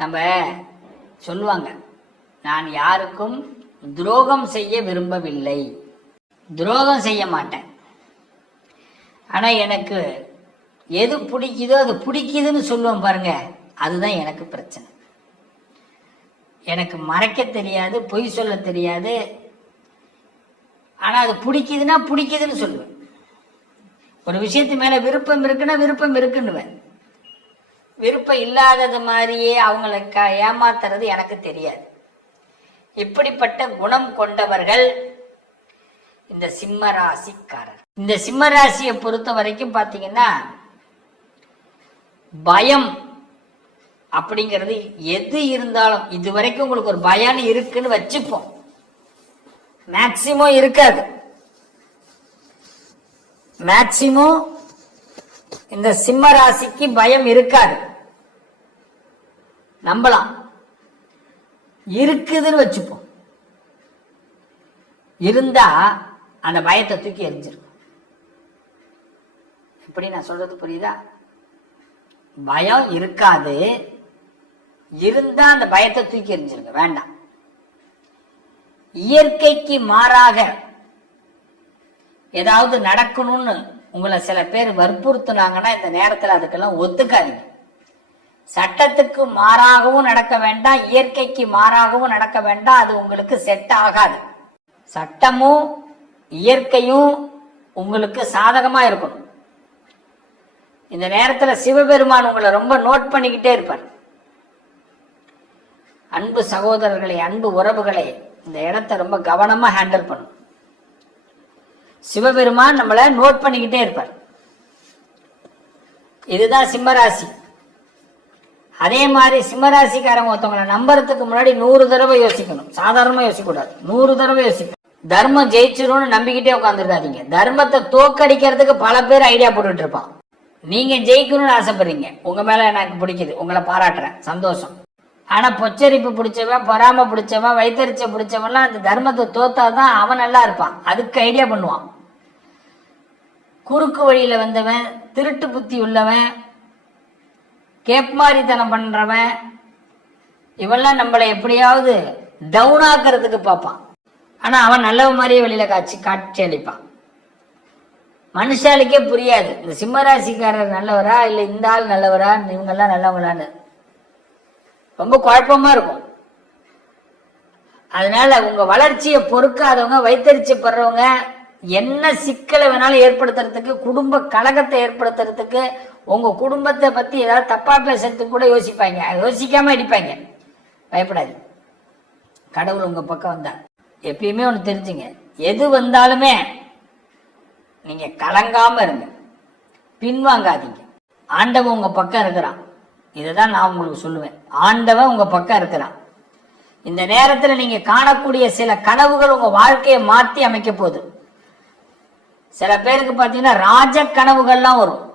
நம்ம சொல்லுவாங்க நான் யாருக்கும் துரோகம் செய்ய விரும்பவில்லை. துரோகம் செய்ய மாட்டேன். ஆனா எனக்கு எது பிடிக்குதோ அது பிடிக்குதுன்னு சொல்லுவோம் பாருங்க அதுதான் எனக்கு பிரச்சனை. எனக்கு மறைக்க தெரியாது பொய் சொல்ல தெரியாது. ஆனா அது பிடிக்குதுன்னா பிடிக்குதுன்னு சொல்லுவேன். ஒரு விஷயத்து மேல விருப்பம் இருக்குன்னா விருப்பம் இருக்குன்னுவேன். விருப்பம் இல்லாதது மாதிரியே அவங்கள க ஏமாத்துறது எனக்கு தெரியாது. இப்படிப்பட்ட குணம் கொண்டவர்கள் இந்த சிம்ம ராசிக்காரர் இந்த சிம்ம ராசியை பொறுத்த வரைக்கும் பார்த்தீங்கன்னா பயம் அப்படிங்கிறது எது இருந்தாலும் இது வரைக்கும் உங்களுக்கு ஒரு பயம் இருக்குன்னு வச்சுப்போம். மேக்சிமம் இருக்காது. மேக்சிமம் இந்த சிம்ம ராசிக்கு பயம் இருக்காது. நம்பலாம். இருக்குதுன்னு வச்சுப்போம். இருந்தா அந்த பயத்தை தூக்கி எரிஞ்சிருக்கும் இப்படி நான் சொல்றது புரியுதா? பயம் இருக்காது. இருந்தா அந்த பயத்தை தூக்கி எறிஞ்சிருங்க. வேண்டாம். இயற்கைக்கு மாறாக ஏதாவது நடக்கணும்னு உங்களை சில பேர் வற்புறுத்துனாங்கன்னா இந்த நேரத்தில் அதுக்கெல்லாம் ஒத்துக்காதீங்க. சட்டத்துக்கு மாறாகவும் நடக்க வேண்டாம் இயற்கைக்கு மாறாகவும் நடக்க வேண்டாம் அது உங்களுக்கு செட் ஆகாது. சட்டமும் இயற்கையும் உங்களுக்கு சாதகமா இருக்கணும். இந்த நேரத்துல சிவபெருமான் உங்களை ரொம்ப நோட் பண்ணிக்கிட்டே இருப்பார். அன்பு சகோதரர்களை அன்பு உறவுகளை இந்த இடத்த ரொம்ப கவனமா ஹேண்டில் பண்ணும் சிவபெருமான் நம்மளை நோட் பண்ணிக்கிட்டே இருப்பார். இதுதான் சிம்மராசி. அதே மாதிரி சிம்மராசிக்காரங்க ஒருத்தவங்களை நம்புறதுக்கு முன்னாடி நூறு தடவை யோசிக்கணும். சாதாரணமா யோசிக்கக்கூடாது. நூறு தடவை யோசிக்கணும். தர்மம் ஜெயிச்சிரும்னு நம்பிக்கிட்டே உட்காந்துருக்காதீங்க தர்மத்தை தோக்கடிக்கிறதுக்கு பல பேர் ஐடியா போட்டுட்டு இருப்பான் நீங்க ஜெயிக்கணும்னு ஆசைப்படுறீங்க. உங்க மேல எனக்கு பிடிக்குது. உங்களை பாராட்டுறேன். சந்தோஷம். ஆனா பொச்சரிப்பு பிடிச்சவன் பொறாம பிடிச்சவன் வைத்தறிச்ச பிடிச்சவன்லாம் அந்த தர்மத்தை தோத்தாதான் அவன் நல்லா இருப்பான். அதுக்கு ஐடியா பண்ணுவான். குறுக்கு வழியில வந்தவன் திருட்டு புத்தி உள்ளவன் கேப்மாரித்தனம் பண்றவன் இவெல்லாம் நம்மளை எப்படியாவது டவுன் ஆக்குறதுக்கு பார்ப்பான். ஆனா அவன் நல்லவன் மாதிரியே வெளியில காட்சி காட்சி அளிப்பான். மனுஷாளுக்கே புரியாது. இந்த சிம்மராசிக்காரர் நல்லவரா இல்ல இந்த ஆள் நல்லவரா இவங்க எல்லாம் நல்லவங்களான்னு. ரொம்ப குழப்பமா இருக்கும். அதனால உங்க வளர்ச்சியை பொறுக்காதவங்க வைத்தறிச்சப்படுறவங்க என்ன சிக்கலை வேணாலும் ஏற்படுத்துறதுக்கு குடும்ப கலகத்தை ஏற்படுத்துறதுக்கு உங்க குடும்பத்தை பத்தி ஏதாவது தப்பா பேசுறதுக்கு கூட யோசிப்பாங்க. யோசிக்காம அடிப்பாங்க. பயப்படாது. கடவுள் உங்க பக்கம் வந்தார். எப்பயுமே ஒண்ணு தெரிஞ்சுங்க. எது வந்தாலுமே நீங்க கலங்காம இருங்க. பின்வாங்காதீங்க. ஆண்டவன் உங்க பக்கம் இருக்கிறான். இதுதான் நான் உங்களுக்கு சொல்லுவேன். ஆண்டவன் உங்க பக்கம் இருக்கிறான். இந்த நேரத்துல நீங்க காணக்கூடிய சில கனவுகள் உங்க வாழ்க்கையை மாத்தி அமைக்க போகுது. சில பேருக்கு பாத்தீங்கன்னா ராஜ கனவுகள்லாம் வரும்.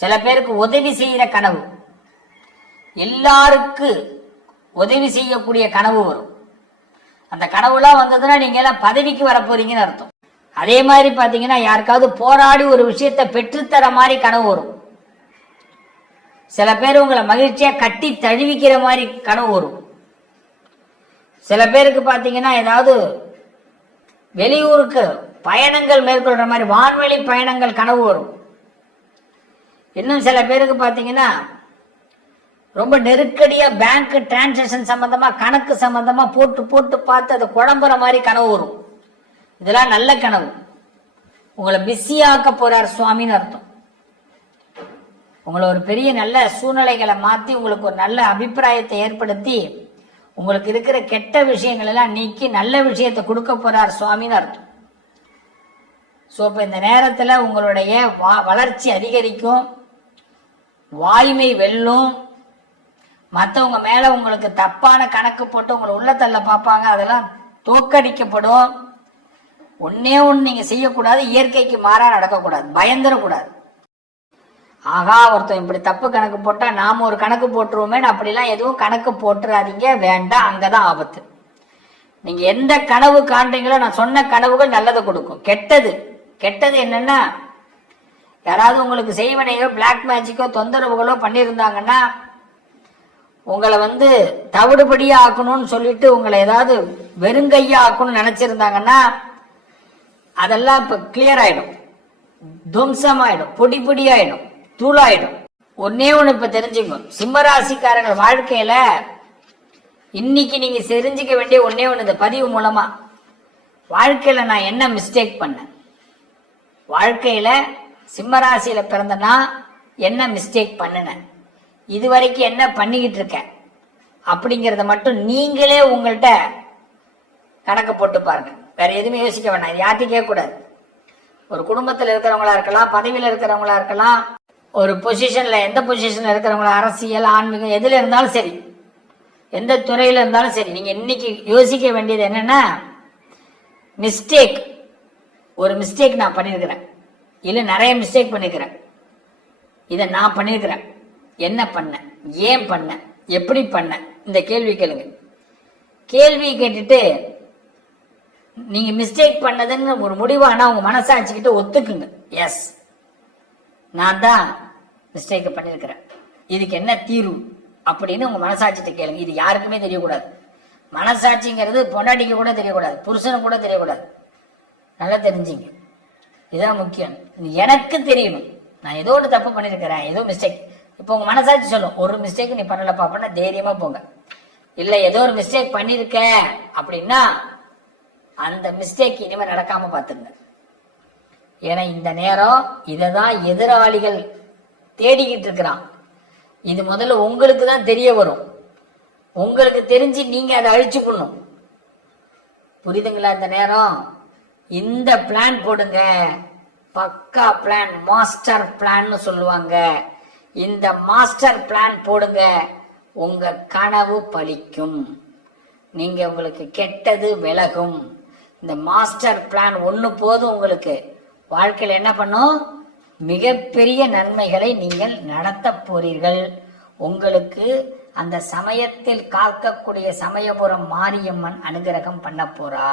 சில பேருக்கு உதவி செய்கிற கனவு. எல்லாருக்கு உதவி செய்யக்கூடிய கனவு வரும். அந்த கனவுலாம் வந்ததுன்னா நீங்க எல்லாம் பதவிக்கு வர போறீங்கன்னு அர்த்தம். அதே மாதிரி பாத்தீங்கன்னா யாருக்காவது போராடி ஒரு விஷயத்தை பெற்றுத்தர மாதிரி கனவு வரும். சில பேர் உங்களை மகிழ்ச்சியா கட்டி தழுவிக்கிற மாதிரி கனவு வரும். சில பேருக்கு பாத்தீங்கன்னா ஏதாவது வெளியூருக்கு பயணங்கள் மேற்கொள்ற மாதிரி வான்வெளி பயணங்கள் கனவு வரும். இன்னும் சில பேருக்கு பாத்தீங்கன்னா ரொம்ப நெருக்கடியா பேங்க் டிரான்சாக்ஷன் சம்பந்தமா கணக்கு சம்பந்தமா போட்டு போட்டு பார்த்து அதை குழம்புற மாதிரி கனவு வரும். இதெல்லாம் நல்ல கனவு. உங்களை பிஸியாக்க போறார் சுவாமின்னு அர்த்தம். உங்களை ஒரு பெரிய நல்ல சூழ்நிலைகளை மாத்தி உங்களுக்கு ஒரு நல்ல அபிப்பிராயத்தை ஏற்படுத்தி உங்களுக்கு இருக்கிற கெட்ட விஷயங்கள் எல்லாம் நீக்கி நல்ல விஷயத்தை கொடுக்க போறார் சுவாமின்னு அர்த்தம். ஸோ இப்போ இந்த நேரத்தில் உங்களுடைய வளர்ச்சி அதிகரிக்கும். வாய்மை வெல்லும். மற்றவங்க மேல உங்களுக்கு தப்பான கணக்கு போட்டு உங்களை உள்ளத்தள்ள பார்ப்பாங்க அதெல்லாம் தோக்கடிக்கப்படும். ஒன்னே ஒன்று நீங்க செய்யக்கூடாது இயற்கைக்கு மாறா நடக்கக்கூடாது பயந்துடக்கூடாது ஆகா ஒருத்தன் இப்படி தப்பு கணக்கு போட்டா நாம ஒரு கணக்கு போட்டுருவோமே அப்படிலாம் எதுவும் கணக்கு போட்டுறாதீங்க வேண்டாம் அங்கதான் ஆபத்து. நீங்க எந்த கனவு காண்றீங்களோ நான் சொன்ன கனவுகள் நல்லதை கொடுக்கும். கெட்டது. கெட்டது என்னன்னா யாராவது உங்களுக்கு செய்வனையோ பிளாக் மேஜிக்கோ தொந்தரவுகளோ பண்ணியிருந்தாங்கன்னா உங்களை வந்து தவிடுபடியா ஆக்கணும்னு சொல்லிட்டு உங்களை ஏதாவது வெறுங்கையா ஆக்கணும்னு நினைச்சிருந்தாங்கன்னா அதெல்லாம் இப்ப கிளியர் ஆயிடும். துவம்சமாயிடும் பொடி பொடி ஆயிடும் தூளாயிடும். ஒன்னே ஒண்ணு இப்ப தெரிஞ்சுங்க. சிம்மராசிக்காரங்க வாழ்க்கையில இன்னைக்கு நீங்க தெரிஞ்சுக்க வேண்டிய ஒன்னே ஒண்ணு இந்த பதிவு மூலமா. வாழ்க்கையில நான் என்ன மிஸ்டேக் பண்ணேன்? வாழ்க்கையில சிம்மராசியில பிறந்தனா என்ன மிஸ்டேக் பண்ணினேன் இது வரைக்கும் என்ன பண்ணிக்கிட்டு இருக்கேன் அப்படிங்கறத மட்டும் நீங்களே உங்கள்கிட்ட கணக்கு போட்டு பாருங்க. வேற எதுவுமே யோசிக்க வேணாம். இது யார்ட்டையும் கேட்கக்கூடாது. ஒரு குடும்பத்தில் இருக்கிறவங்களா இருக்கலாம் பதவியில் இருக்கிறவங்களா இருக்கலாம் ஒரு பொசிஷன்ல எந்த பொசிஷன்ல இருக்கிறவங்களா அரசியல் ஆன்மீகம் எதுல இருந்தாலும் சரி எந்த துறையில இருந்தாலும் சரி நீங்க இன்னைக்கு யோசிக்க வேண்டியது என்னன்னா மிஸ்டேக் ஒரு மிஸ்டேக் நான் பண்ணியிருக்கிறேன். இல்லை நிறைய மிஸ்டேக் பண்ணியிருக்கிறேன் இதை நான் பண்ணியிருக்கிறேன் என்ன பண்ணேன் ஏன் பண்ணேன் எப்படி பண்ணேன் இந்த கேள்வி கேளுங்க. கேள்வி கேட்டுட்டு நீங்க மிஸ்டேக் பண்ணதுன்னு ஒரு முடிவானா உங்க மனசாட்சிக்கிட்ட ஒத்துக்குங்க. எஸ் நான் தான் மிஸ்டேக் பண்ணியிருக்கிறேன். இதுக்கு என்ன தீர்வு? அப்படின்னு உங்க மனசாட்சிட்ட கேளுங்க. இது யாருக்குமே தெரியக்கூடாது. மனசாட்சிங்கிறது பொண்டாட்டிக்கு கூட தெரியக்கூடாது. புருஷனுக்கு கூட தெரியக்கூடாது. நல்லா தெரிஞ்சுங்க. இதுதான் முக்கியம். எனக்கு தெரியணும். நான் ஏதோ ஒரு தப்பு பண்ணியிருக்கிறேன் ஏதோ மிஸ்டேக் இப்போ உங்க மனசாட்சி சொல்லும் ஒரு மிஸ்டேக் நீ பண்ணல பாப்பா தைரியமா போங்க. இல்ல ஏதோ ஒரு மிஸ்டேக் பண்ணிருக்க அப்படின்னா அந்த மிஸ்டேக் இனிமே நடக்காம பாத்துங்க ஏன்னா இந்த நேரம் இதை தான் எதிராளிகள் தேடிக்கிட்டு இருக்கிறான். இது முதல்ல உங்களுக்கு தான் தெரிய வரும். உங்களுக்கு தெரிஞ்சு நீங்க அதை அழிச்சுக்கணும். புரியுதுங்களா இந்த நேரம்? இந்த பிளான் போடுங்க. பக்கா பிளான் மாஸ்டர் பிளான்னு சொல்லுவாங்க. இந்த மாஸ்டர் பிளான் போடுங்க. உங்க கனவு பலிக்கும். நீங்க உங்களுக்கு கெட்டது விலகும். இந்த மாஸ்டர் பிளான் ஒண்ணு போதும் உங்களுக்கு. வாழ்க்கையில் என்ன பண்ணும்? மிகப்பெரிய நன்மைகளை நீங்கள் நடத்த போறீர்கள். உங்களுக்கு அந்த சமயத்தில் காக்கக்கூடிய சமயபுரம் மாரியம்மன் அனுகிரகம் பண்ண போறா.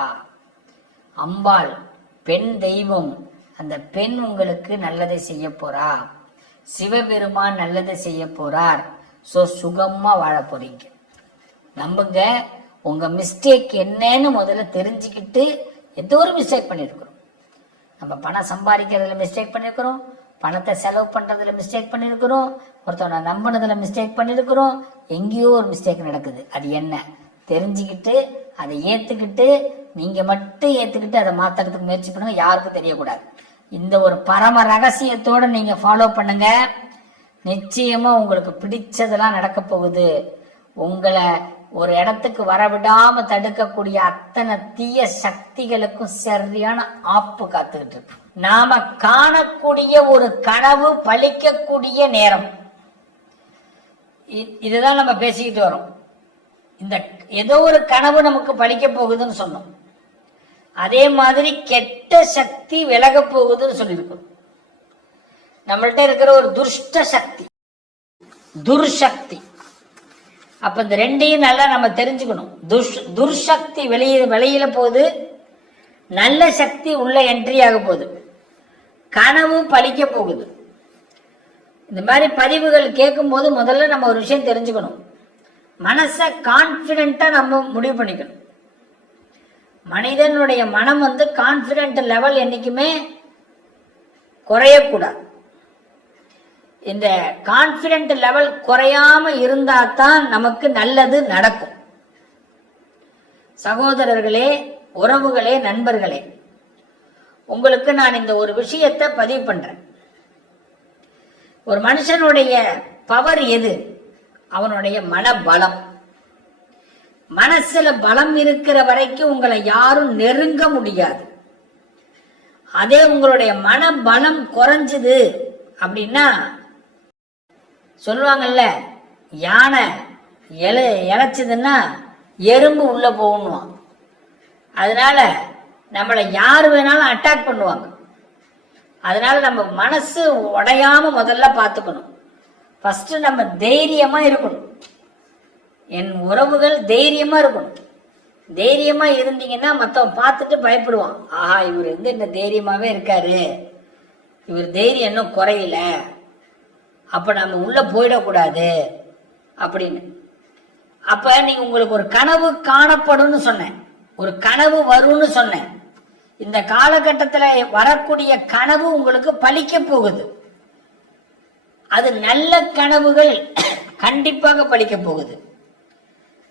அம்பாள் பெண் தெய்வம் அந்த பெண் உங்களுக்கு நல்லதை செய்ய போறா. சிவபெருமான் நல்லதை செய்ய போறார். ஸோ சுகமா வாழ போறீங்க. நம்புங்க உங்க மிஸ்டேக் என்னன்னு முதல்ல தெரிஞ்சுக்கிட்டு ஏதோ ஒரு மிஸ்டேக் பண்ணிருக்கிறோம். நம்ம பணம் சம்பாதிக்கிறதுல மிஸ்டேக் பண்ணிருக்கிறோம். பணத்தை செலவு பண்றதுல மிஸ்டேக் பண்ணிருக்கிறோம். ஒருத்தவனை நம்பினதுல மிஸ்டேக் பண்ணிருக்கிறோம். எங்கேயோ ஒரு மிஸ்டேக் நடக்குது. அது என்ன? தெரிஞ்சுக்கிட்டு அதை ஏத்துக்கிட்டு நீங்க மட்டும் ஏத்துக்கிட்டு அதை மாத்துறதுக்கு முயற்சி பண்ணுங்க யாருக்கும் தெரியக்கூடாது. இந்த ஒரு பரம ரகசியத்தோட நீங்க ஃபாலோ பண்ணுங்க. நிச்சயமா உங்களுக்கு பிடிச்சதெல்லாம் நடக்க போகுது. உங்களை ஒரு இடத்துக்கு வரவிடாம தடுக்கக்கூடிய அத்தனை தீய சக்திகளுக்கும் சரியான ஆப்பு காத்துக்கிட்டு இருக்கு. நாம காணக்கூடிய ஒரு கனவு பழிக்கக்கூடிய நேரம். இதுதான் நம்ம பேசிக்கிட்டு வரோம். இந்த ஏதோ ஒரு கனவு நமக்கு பலிக்க போகுதுன்னு சொன்னோம். அதே மாதிரி கெட்ட சக்தி விலக போகுதுன்னு சொல்லியிருக்கோம். நம்மள்கிட்ட இருக்கிற ஒரு துஷ்ட சக்தி துர்சக்தி. அப்ப இந்த ரெண்டையும் நல்லா நம்ம தெரிஞ்சுக்கணும். துஷ் துர்சக்தி வெளியே வெளியில போகுது. நல்ல சக்தி உள்ள என்ட்ரி ஆக போகுது. கனவு பலிக்க போகுது. இந்த மாதிரி பதிவுகள் கேட்கும்போது முதல்ல நம்ம ஒரு விஷயம் தெரிஞ்சுக்கணும். மனசை கான்பிடண்டா நம்ம முடிவு பண்ணிக்கணும். மனிதனுடைய மனம் வந்து கான்பிடன்ட் லெவல் என்னைக்குமே குறையக்கூடாது. இந்த கான்பிடன்ட் லெவல் குறையாம இருந்தால் தான் நமக்கு நல்லது நடக்கும். சகோதரர்களே உறவுகளே நண்பர்களே உங்களுக்கு நான் இந்த ஒரு விஷயத்தை பதிவு பண்றேன். ஒரு மனுஷனுடைய பவர் எது? அவனுடைய மனபலம். மனசுல பலம் இருக்கிற வரைக்கும் உங்களை யாரும் நெருங்க முடியாது. அதே உங்களுடைய மனபலம் குறைஞ்சது அப்படின்னா சொல்லுவாங்கல்ல யானை இல இழைச்சதுன்னா எறும்பு உள்ள போகணும் அதனால நம்மளை யார் வேணாலும் அட்டாக் பண்ணுவாங்க. அதனால நம்ம மனசு உடையாம முதல்ல பார்த்துக்கணும். ஃபர்ஸ்ட் நம்ம தைரியமா இருக்கணும். என் உறவுகள் தைரியமா இருக்கணும். தைரியமா இருந்தீங்கன்னா மற்றவன் பார்த்துட்டு பயப்படுவான். ஆஹா இவர் வந்து இந்த தைரியமாவே இருக்காரு? இவர் தைரியம் இன்னும் குறையல. அப்ப நம்ம உள்ள போயிடக்கூடாது. அப்படின்னு. அப்ப நீங்க உங்களுக்கு ஒரு கனவு காணப்படும்னு சொன்னேன். ஒரு கனவு வரும்னு சொன்னேன். இந்த காலகட்டத்தில் வரக்கூடிய கனவு உங்களுக்கு பலிக்க போகுது. அது நல்ல கனவுகள் கண்டிப்பாக பலிக்க போகுது.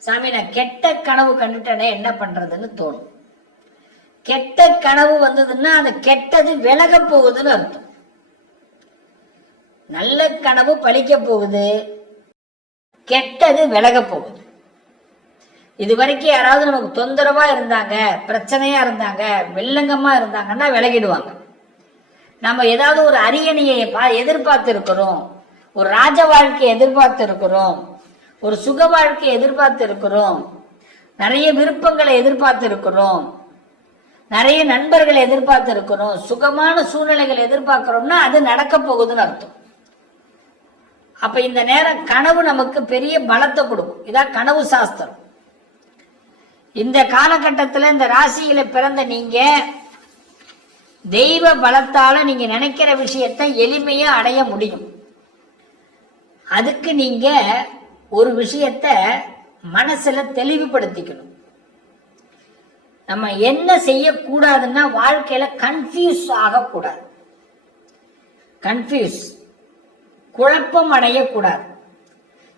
சாமி நான் கெட்ட கனவு கண்டுட்டேனே என்ன பண்றதுன்னு தோணும். கெட்ட கனவு வந்ததுன்னா அது கெட்டது விலக போகுதுன்னு அர்த்தம். நல்ல கனவு பழிக்க போகுது கெட்டது விலக போகுது. இது வரைக்கும் யாராவது நமக்கு தொந்தரவா இருந்தாங்க பிரச்சனையா இருந்தாங்க வில்லங்கமா இருந்தாங்கன்னா விலகிடுவாங்க. நம்ம ஏதாவது ஒரு அரியணையை பா- எதிர்பார்த்து இருக்கிறோம் ஒரு ராஜ வாழ்க்கையை எதிர்பார்த்து இருக்கிறோம் ஒரு சுக வாழ்க்கையை எதிர்பார்த்து இருக்கிறோம் நிறைய விருப்பங்களை எதிர்பார்த்து இருக்கிறோம் நிறைய நண்பர்களை எதிர்பார்த்து இருக்கிறோம் சுகமான சூழ்நிலைகளை எதிர்பார்க்கிறோம்னா அது நடக்க போகுதுன்னு அர்த்தம். அப்ப இந்த நேரம் கனவு நமக்கு பெரிய பலத்தை கொடுக்கும். இதான் கனவு சாஸ்திரம். இந்த காலகட்டத்தில் இந்த ராசியில பிறந்த நீங்க தெய்வ பலத்தால நீங்க நினைக்கிற விஷயத்தை எளிமையா அடைய முடியும். அதுக்கு நீங்க ஒரு விஷயத்த மனசுல தெளிவுபடுத்திக்கணும். நம்ம என்ன செய்யக்கூடாதுன்னா வாழ்க்கையில கன்ஃபியூஸ் ஆகக்கூடாது. கன்ஃபியூஸ் குழப்பம் அடையக்கூடாது.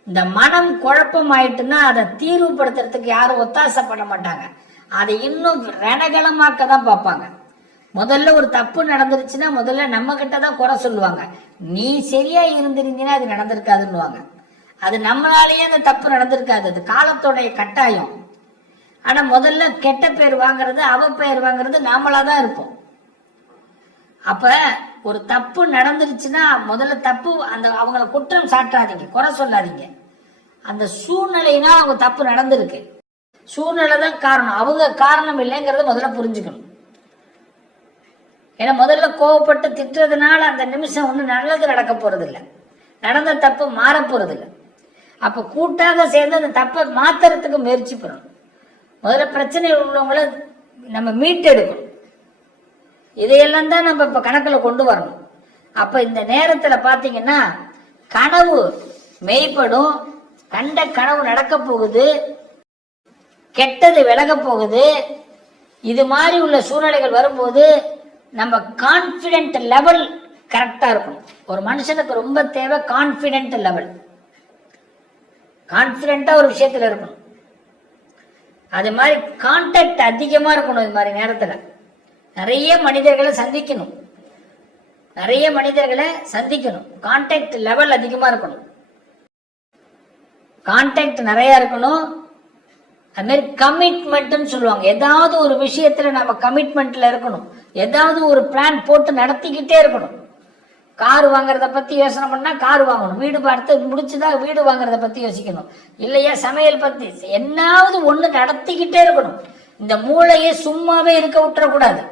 இந்த மனம் குழப்பம் ஆயிட்டுன்னா அதை தீர்வுபடுத்துறதுக்கு யாரும் ஒத்தாசை பண்ண மாட்டாங்க. அதை இன்னும் ரணகலமாக்க தான் பார்ப்பாங்க. முதல்ல ஒரு தப்பு நடந்துருச்சுன்னா முதல்ல நம்ம கிட்ட தான் குறை சொல்லுவாங்க. நீ சரியா இருந்திருந்தீங்கன்னா அது நடந்திருக்காதுன்னுவாங்க. அது நம்மளாலேயே அந்த தப்பு நடந்திருக்காது. அது காலத்தோடைய கட்டாயம். ஆனா முதல்ல கெட்ட பேர் வாங்குறது அவ பேர் வாங்குறது நாமளா தான் இருப்போம். அப்ப ஒரு தப்பு நடந்துருச்சுன்னா முதல்ல தப்பு அந்த அவங்கள குற்றம் சாட்டாதீங்க குறை சொல்லாதீங்க. அந்த சூழ்நிலையினா அவங்க தப்பு நடந்திருக்கு. சூழ்நிலை தான் காரணம். அவங்க காரணம் இல்லைங்கிறத முதல்ல புரிஞ்சுக்கணும். ஏன்னா முதல்ல கோவப்பட்டு திட்டுறதுனால அந்த நிமிஷம் ஒன்றும் நல்லது நடக்க போறது நடந்த தப்பு மாற போகிறதில்ல அப்போ அப்ப கூட்டாக சேர்ந்து அந்த தப்பை மாத்துறதுக்கு முயற்சி பண்ணணும். முதல்ல பிரச்சனை உள்ளவங்கள நம்ம மீட்டெடுக்கணும். இதையெல்லாம் தான் நம்ம இப்ப கணக்குல கொண்டு வரணும். அப்ப இந்த நேரத்துல பாத்தீங்கன்னா கனவு மெய்ப்படும். கண்ட கனவு நடக்க போகுது. கெட்டது விலக போகுது. இது மாதிரி உள்ள சூழ்நிலைகள் வரும்போது நம்ம கான்பிடென்ட் லெவல் கரெக்டா இருக்கணும். ஒரு மனுஷனுக்கு ரொம்ப தேவை கான்பிடென்ட் லெவல் கான்பிடென்ட்டா ஒரு விஷயத்துல இருக்கணும். அது மாதிரி கான்டாக்ட் அதிகமா இருக்கணும் இது மாதிரி நேரத்துல. நிறைய மனிதர்களை சந்திக்கணும். நிறைய மனிதர்களை சந்திக்கணும். கான்டாக்ட் லெவல் அதிகமா இருக்கணும். கான்டாக்ட் நிறைய இருக்கணும். அது மாதிரி கமிட்மெண்ட்னு சொல்லுவாங்க. ஏதாவது ஒரு விஷயத்துல நம்ம கமிட்மெண்ட்ல இருக்கணும். ஏதாவது ஒரு பிளான் போட்டு நடத்திக்கிட்டே இருக்கணும். கார் வாங்குறத பத்தி யோசனை பண்ணா கார் வாங்கணும். வீடு பார்த்து முடிச்சுதான் வீடு வாங்குறத பத்தி யோசிக்கணும். இல்லையா சமையல் பத்தி. என்னாவது ஒண்ணு நடத்திக்கிட்டே இருக்கணும். இந்த மூளையை சும்மாவே இருக்க விட்டுறக்கூடாது.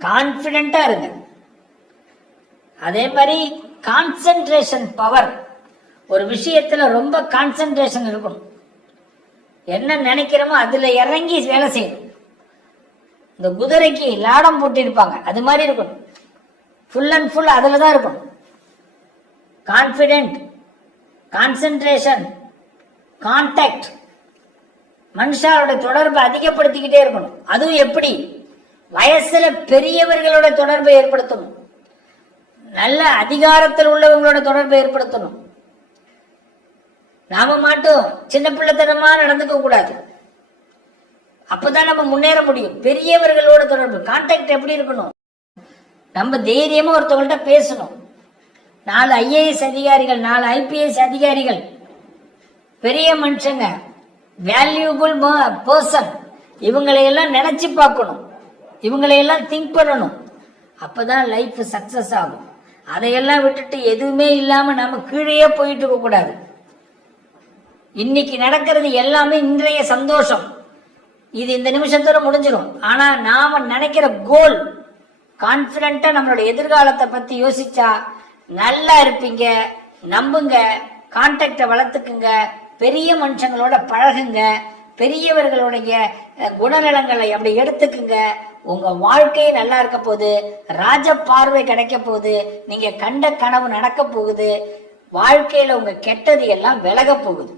கான்பிடண்டா இருங்க. அதே மாதிரி கான்சென்ட்ரேஷன் பவர் ஒரு விஷயத்துல ரொம்ப கான்சென்ட்ரேஷன் இருக்கணும். என்ன நினைக்கிறோமோ அதுல இறங்கி வேலை செய்யணும். இந்த குதிரைக்கு லாடம் போட்டிருப்பாங்க அது மாதிரி இருக்கணும். ஃபுல் அண்ட் ஃபுல் அதில் தான் இருக்கணும். கான்ஃபிடென்ட் கான்சென்ட்ரேஷன் கான்டாக்ட் மனுஷாரோட தொடர்பை அதிகப்படுத்திக்கிட்டே இருக்கணும். அதுவும் எப்படி? வயசுல பெரியவர்களோட தொடர்பை ஏற்படுத்தணும். நல்ல அதிகாரத்தில் உள்ளவங்களோட தொடர்பை ஏற்படுத்தணும். நாம மட்டும். சின்ன பிள்ளைத்தனமா நடந்துக்க கூடாது. அப்பதான் நம்ம முன்னேற முடியும். பெரியவர்களோட தொடர்பு கான்டாக்ட் எப்படி இருக்கணும்? நம்ம தைரியமா ஒருத்தவங்கள்ட்ட பேசணும். நாலு ஐஏஎஸ் அதிகாரிகள் நாலு ஐபிஎஸ் அதிகாரிகள். பெரிய மனுஷங்க வேல்யூபிள் பர்சன் இவங்களையெல்லாம் நினைச்சு பார்க்கணும். இவங்களையெல்லாம் திங்க் பண்ணணும். அப்பதான் லைஃப் சக்சஸ் ஆகும். அதையெல்லாம் விட்டுட்டு எதுவுமே இல்லாம நம்ம கீழே போயிட்டு இருக்க கூடாது இன்னைக்கு நடக்கிறது எல்லாமே இன்றைய சந்தோஷம். இது இந்த நிமிஷத்தோட முடிஞ்சிடும் ஆனா நாம நினைக்கிற கோல் கான்பிடண்டா நம்மளோட எதிர்காலத்தை பத்தி யோசிச்சா நல்லா இருப்பீங்க நம்புங்க கான்டாக்ட வளர்த்துக்குங்க பெரிய மனுஷங்களோட பழகுங்க பெரியவர்களுடைய குணநலங்களை அப்படி எடுத்துக்குங்க. உங்க வாழ்க்கையே நல்லா இருக்க போகுது. ராஜ பார்வை கிடைக்க போகுது. நீங்க கண்ட கனவு நடக்க போகுது. வாழ்க்கையில உங்க கெட்டது எல்லாம் விலக போகுது.